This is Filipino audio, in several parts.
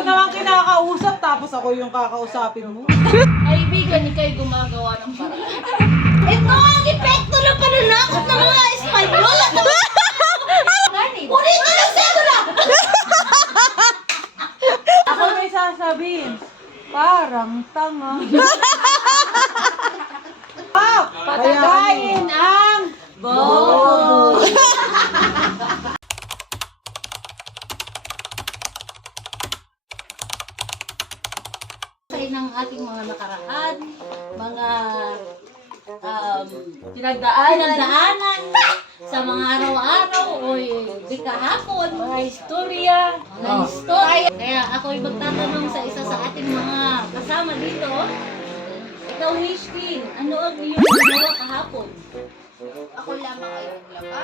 ko naman kinakausap tapos ako yung kakausapin mo. Kaibigan, ikaw'y gumagawa ng paraan. Ito ang epekto ng pananakot ng mga Espanyol at ng mga... Ulit na lang sedula! Ako may sasabihin, parang tanga. Patagayin ang Bobo! Ng ating mga nakaraan, mga pinagdaanan sa mga araw-araw o di kahapon, mga istorya. Kaya ako'y magtatanong sa isa sa ating mga kasama dito. Ikaw, Mishkin, ano ang iyong ginawa kahapon? Ako lamang ay naglaba,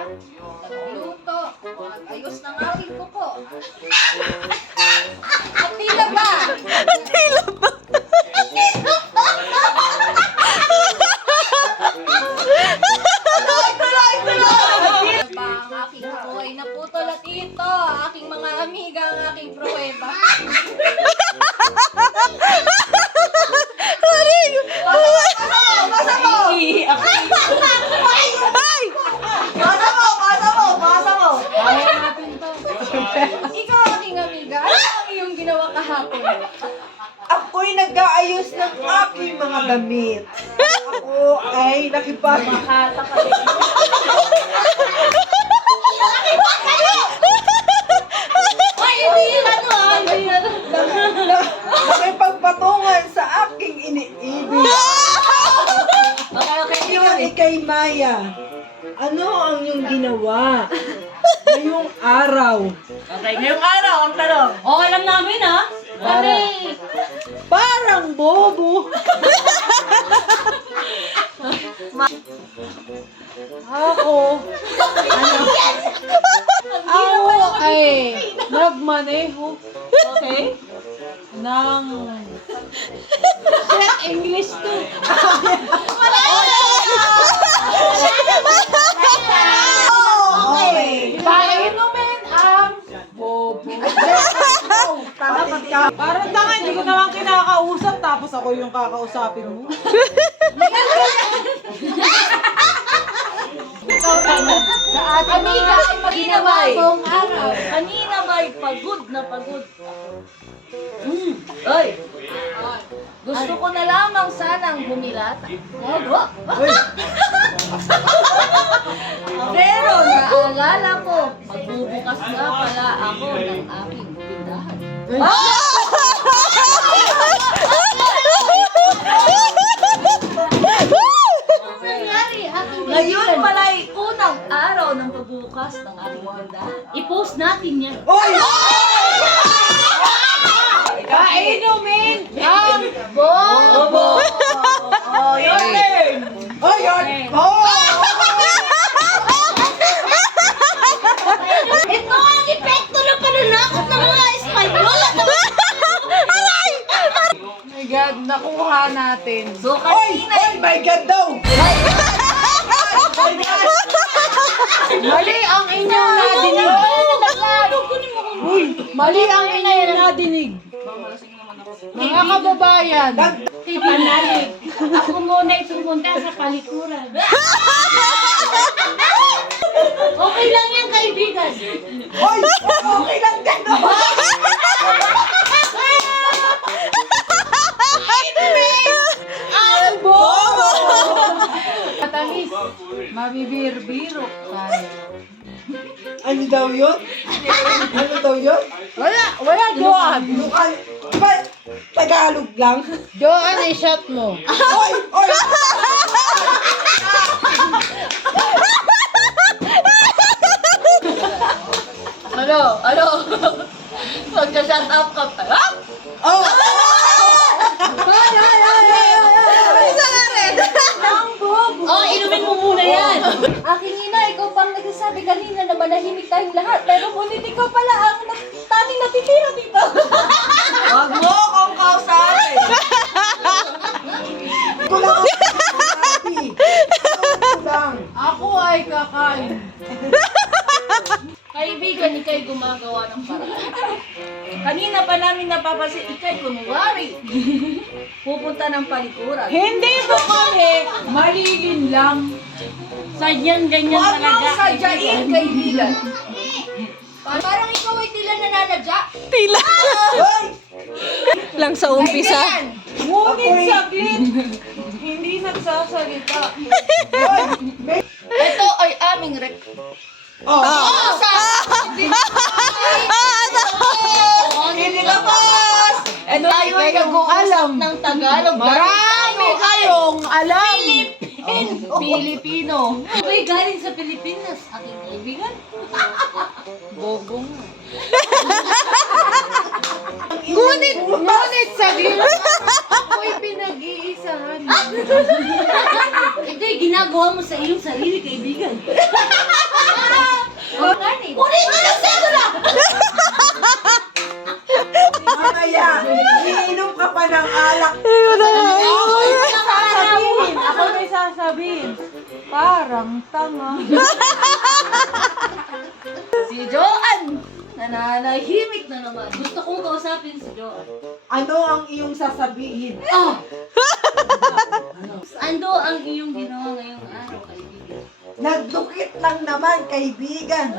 nagluto, nag-ayos ng aking kuko. At tila ba? Ang aking kuko ay naputol at ito, aking mga amiga, ang aking pruweba. Basa mo! Ikaw aking amiga, ano ang iyong ginawa kahapon? Ako'y nag-aayos ng aking mga damit. Ako ay Ay, hindi yun hindi yun. nakipagpatungan sa aking iniibig. Okay. Ngayon, ikay Maya. Ano ang iyong ginawa ngayong araw? Okay, ngayong araw ang tanong. Okay lang namin, ha? Kami. Parang bobo. Ako ay nagmaneho. Okay? Ng Shit, English to. Okay. Painumin ang bobo. Parang tanga, hindi ko naman kinakausap tapos ako yung kakausapin mo. Sa ating mga ginawang araw. Kanina ba'y pagod na pagod ako? Ay! Gusto ko na lamang sanang humilata. Pero naalala ko, magbubukas nga pala ako ng aking tindahan. Ang nangyari, aking Ngayon kaibigan. pala'y Unang araw ng pagbubukas ng aking tindahan. I-post natin yan. Oy! Painumin ang Bobo! Oh, your turn! Oh, your Ito ang epekto ng pananakot ng mga Espanyol at ng mga... Oh my God, nakuha natin. So Oy! kanina, Oy! My God daw! Mali ang inyong nadinig. Uy, mali ang inyong nadinig. Mga kababayan, panalig. Ako muna pumunta sa palikuran. Okay lang yan, kaibigan. Oy! Okay lang gano'n! ang bobo! Katalis, mabibirbiro tayo. Ano daw yun? Ano daw yun? Wala Joan. Diba, Tagalog lang? Joan, i-shot mo. Oy! Oy! Ano? Magka-shut up ka pa. Ha? Oh! Oh, inumin mo muna yan. Aking ina, ikaw pang nagsasabi kanina na manahimik tayong lahat. Pero ngunit ikaw pala ang tanging natitira dito. Huwag mo akong kausapin! Ito lang ako sinasabi. Ito lang. Ako ay kakain. Kaibigan, ikaw'y gumagawa ng paraan. Kanina kanina pa namin napapansin, ikay kunwari. Pupunta ng palikuran. Hindi mo kami malilin lang. Sadyang ganyan Huwag talaga. mong sadyain, kaibigan. Parang ikaw ay tila nananadya. Tila. Lang sa umpisa. Ngunit saglit, hindi nagsasalita. Ito ay aming rek. Hindi ka pas! Eh tayo ay nag-uusap ng Tagalog. Marami kayong alam. Pilipino. Ako'y galing sa Pilipinas, aking kaibigan. Ngunit saglit, ako'y pinag-iisahan. Ito'y ginagawa mo sa iyong sarili, kaibigan. Kunin mo na sedula! Mamaya, iinom ka pa ng alak. Ako may sasabihin. Parang tanga. Si Joan! Nananahimik na naman. Gusto kong kausapin si Joan. Ano ang iyong sasabihin? Ano ang iyong ginawa ngayong araw, kaibigan? Nagdukit lang naman, kaibigan.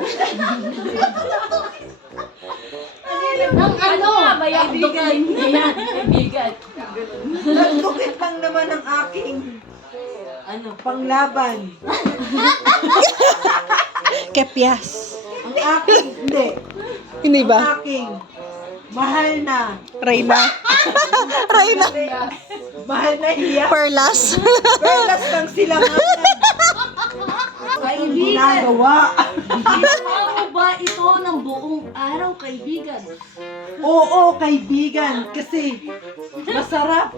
Ang ano? Kaibigan. Yan, kaibigan. Nagdukit lang naman ang aking panglaban. Kepyas. Ang aking, hindi. Hindi Ang ba? aking mahal na. Reyna. Reyna. Mahal na hiya. Perlas. Perlas ng silanganan. Ang ginagawa. Ginawa mo ba ito ng buong araw, kaibigan? Oo, kaibigan. Kasi masarap.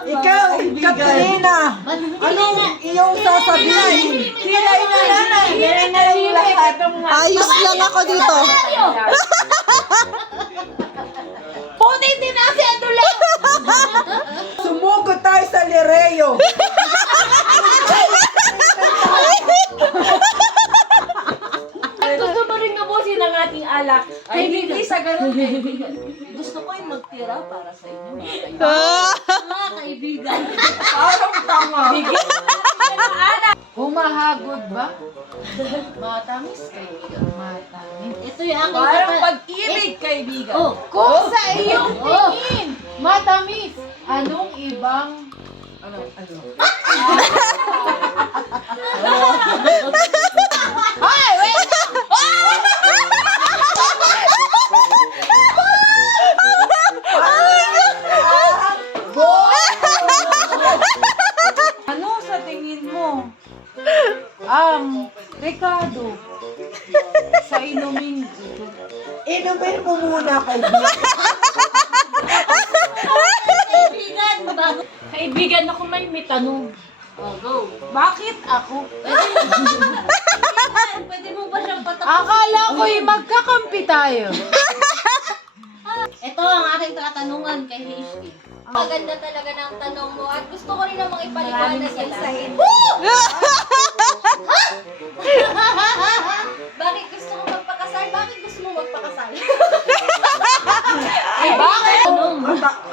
Ikaw, Katrina. Anong iyong sasabihin? Sila'y na nanay. Na yung lahat. Ayos lang ako dito. Punin din na si Adula! Sumugod tayo sa Lereo. Gusto mo rin gabusin ang ating alak. Ay, hindi sa ganun, kaibigan. Gusto ko yung magtira para sa inyo, mga kaibigan. Mga kaibigan. Parang tanga. Humahagod ba? Matamis, kaibigan. Matamis. Ito yung aking Parang pag-ibig, kaibigan. Oh, Kung sa iyong oh. tingin, matamis, anong ibang... Ano sa tingin mo? Ricardo, sa inuming ito. Inumin mo muna, kaibigan. Kaibigan, bago. Kaibigan ako may tanong. Oh, go. Bakit ako? Pwede mo ba siyang patapusin? Akala ko'y magkakampi tayo. Ito ang aking katanungan kay HD. Maganda talaga ng tanong mo at gusto ko rin namang ipaliwanag yan sa inyo. Bakit gusto mo magpakasal? Bakit gusto mo magpakasal? Ay, bakit?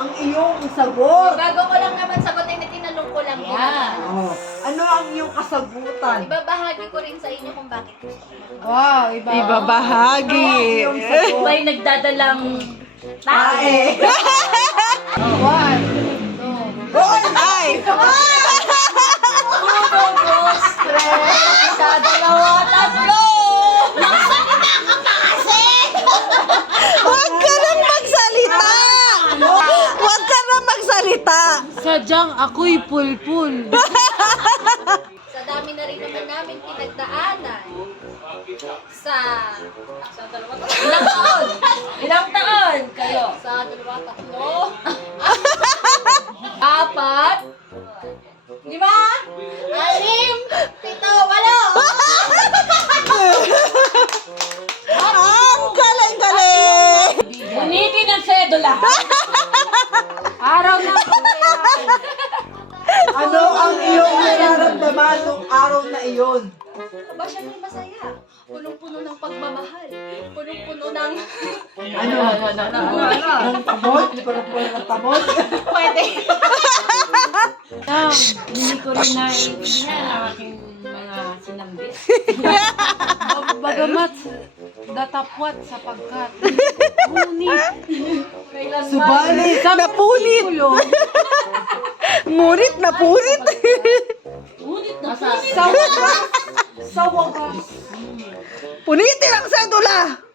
Ang iyong sagot. Bago ko lang naman sagutin na tinanong ko lang yan. Oh. Ano ang iyong kasagutan? Ibabahagi ko rin sa inyo kung bakit gusto ko magpakasal. Wow, iba. Ibabahagi. Iyong sagot. May nagdadalang Tae. One, two. Ay! Sa dalawa, tatlo! Huwag ka nang magsalita! Huwag ka nang magsalita! Sadyang ako'y pulpul. Sa dami na rin naman namin pinagdaanan. Sa dalawa, tatlo. Ilang taon? Ilang taon kayo? Sa dalawa, tatlo. 4. 5. 6. 7. 8. Ang galing-galing! Unitin ang sedula. Araw na Ano ang iyong nararamdaman nung araw na iyon? Ba, syempre masaya. punong-puno ng pagmamahal, punong-puno ng Ng tabot? Parang ng tabot? Hindi ko rin naiintindihan ang aking mga sinambit. Bagamat datapwat sapagkat ngunit Subalit. Napunit. Ngunit, napunit. Ngunit na Sa wakas. Punitin ang sedula.